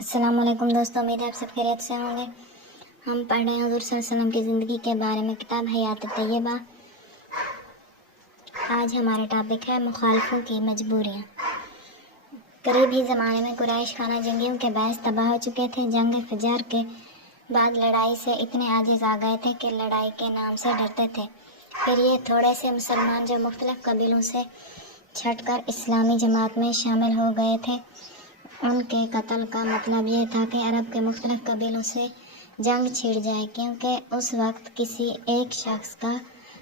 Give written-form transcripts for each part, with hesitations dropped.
السلام علیکم دوستوں، امید ہے آپ سب خیریت سے ہوں گے۔ ہم پڑھ رہے ہیں حضور صلی اللہ علیہ وسلم کی زندگی کے بارے میں کتاب حیات طیبہ۔ آج ہمارا ٹاپک ہے مخالفوں کی مجبوریاں۔ قریب ہی زمانے میں قریش خانہ جنگیوں کے باعث تباہ ہو چکے تھے۔ جنگ فجار کے بعد لڑائی سے اتنے عاجز آ گئے تھے کہ لڑائی کے نام سے ڈرتے تھے۔ پھر یہ تھوڑے سے مسلمان جو مختلف قبیلوں سے چھٹ کر اسلامی جماعت میں شامل ہو گئے تھے، ان کے قتل کا مطلب یہ تھا کہ عرب کے مختلف قبیلوں سے جنگ چھڑ جائے، کیونکہ اس وقت کسی ایک شخص کا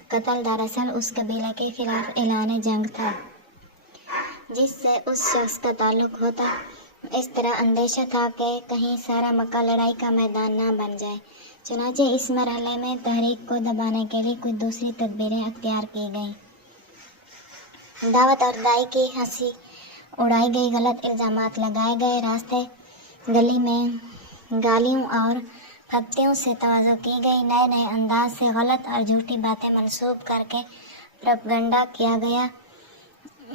قتل دراصل اس قبیلے کے خلاف اعلان جنگ تھا جس سے اس شخص کا تعلق ہوتا۔ اس طرح اندیشہ تھا کہ کہیں سارا مکہ لڑائی کا میدان نہ بن جائے۔ چنانچہ اس مرحلے میں تحریک کو دبانے کے لیے کچھ دوسری تدبیریں اختیار کی گئیں۔ دعوت اور داعی کی ہنسی اڑائی گئی، غلط الزامات لگائے گئے، راستے گلی میں گالیوں اور پھبتیوں سے توازو کی گئی، نئے نئے انداز سے غلط اور جھوٹی باتیں منسوب کر کے پروپیگنڈا کیا گیا،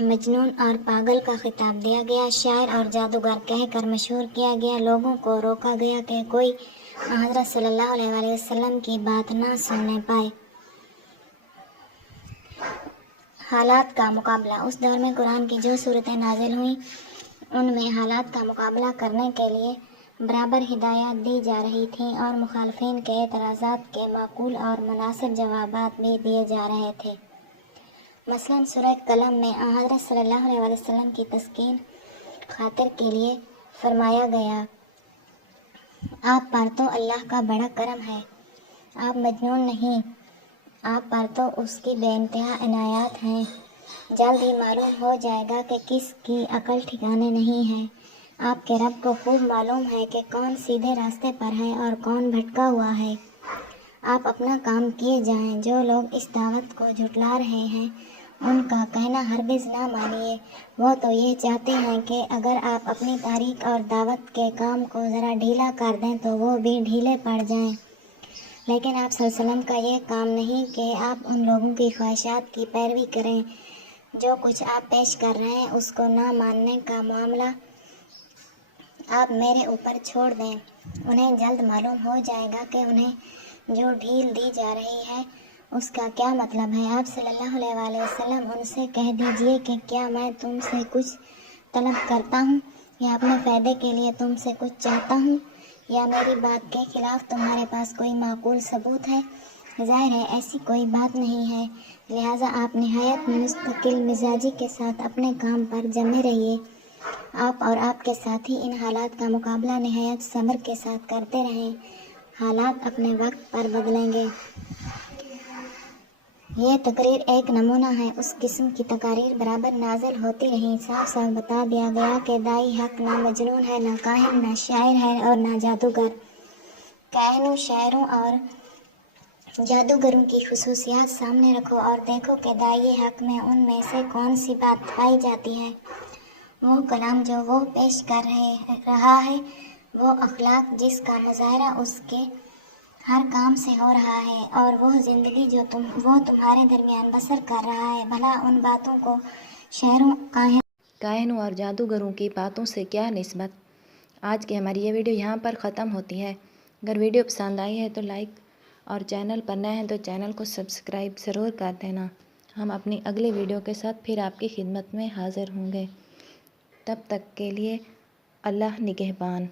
مجنون اور پاگل کا خطاب دیا گیا، شاعر اور جادوگر کہہ کر مشہور کیا گیا، لوگوں کو روکا گیا کہ کوئی حضرت صلی اللہ علیہ وسلم کی بات نہ سننے پائے۔ حالات کا مقابلہ۔ اس دور میں قرآن کی جو صورتیں نازل ہوئیں، ان میں حالات کا مقابلہ کرنے کے لیے برابر ہدایات دی جا رہی تھیں اور مخالفین کے اعتراضات کے معقول اور مناسب جوابات بھی دیے جا رہے تھے۔ مثلاً سورہ قلم میں حضرت صلی اللہ علیہ وسلم کی تسکین خاطر کے لیے فرمایا گیا: آپ پر تو اللہ کا بڑا کرم ہے، آپ مجنون نہیں، آپ پر تو اس کی بے انتہا عنایات ہیں۔ جلد ہی معلوم ہو جائے گا کہ کس کی عقل ٹھکانے نہیں ہے۔ آپ کے رب کو خوب معلوم ہے کہ کون سیدھے راستے پر ہے اور کون بھٹکا ہوا ہے۔ آپ اپنا کام کیے جائیں۔ جو لوگ اس دعوت کو جھٹلا رہے ہیں، ان کا کہنا ہرگز نہ مانیے۔ وہ تو یہ چاہتے ہیں کہ اگر آپ اپنی تحریک اور دعوت کے کام کو ذرا ڈھیلا کر دیں تو وہ بھی ڈھیلے پڑ جائیں۔ لیکن آپ صلی اللہ علیہ وسلم کا یہ کام نہیں کہ آپ ان لوگوں کی خواہشات کی پیروی کریں۔ جو کچھ آپ پیش کر رہے ہیں اس کو نہ ماننے کا معاملہ آپ میرے اوپر چھوڑ دیں۔ انہیں جلد معلوم ہو جائے گا کہ انہیں جو ڈھیل دی جا رہی ہے اس کا کیا مطلب ہے۔ آپ صلی اللہ علیہ وسلم ان سے کہہ دیجئے کہ کیا میں تم سے کچھ طلب کرتا ہوں یا اپنے فائدے کے لیے تم سے کچھ چاہتا ہوں، یا میری بات کے خلاف تمہارے پاس کوئی معقول ثبوت ہے؟ ظاہر ہے ایسی کوئی بات نہیں ہے، لہٰذا آپ نہایت مستقل مزاجی کے ساتھ اپنے کام پر جمے رہیے۔ آپ اور آپ کے ساتھی ان حالات کا مقابلہ نہایت صبر کے ساتھ کرتے رہیں۔ حالات اپنے وقت پر بدلیں گے۔ یہ تقریر ایک نمونہ ہے۔ اس قسم کی تقاریر برابر نازل ہوتی رہیں۔ صاف صاف بتا دیا گیا کہ داعی حق نہ مجنون ہے، نہ کاہن، نہ شاعر ہے اور نہ جادوگر۔ کاہنوں، شاعروں اور جادوگروں کی خصوصیات سامنے رکھو اور دیکھو کہ داعی حق میں ان میں سے کون سی بات پائی جاتی ہے۔ وہ کلام جو وہ پیش کر رہا ہے، وہ اخلاق جس کا مظاہرہ اس کے ہر کام سے ہو رہا ہے، اور وہ زندگی جو وہ تمہارے درمیان بسر کر رہا ہے، بھلا ان باتوں کو شاعروں، کاہنوں اور جادوگروں کی باتوں سے کیا نسبت۔ آج کی ہماری یہ ویڈیو یہاں پر ختم ہوتی ہے۔ اگر ویڈیو پسند آئی ہے تو لائک اور چینل پر نئے ہیں تو چینل کو سبسکرائب ضرور کر دینا۔ ہم اپنی اگلی ویڈیو کے ساتھ پھر آپ کی خدمت میں حاضر ہوں گے۔ تب تک کے لیے اللہ نگہبان۔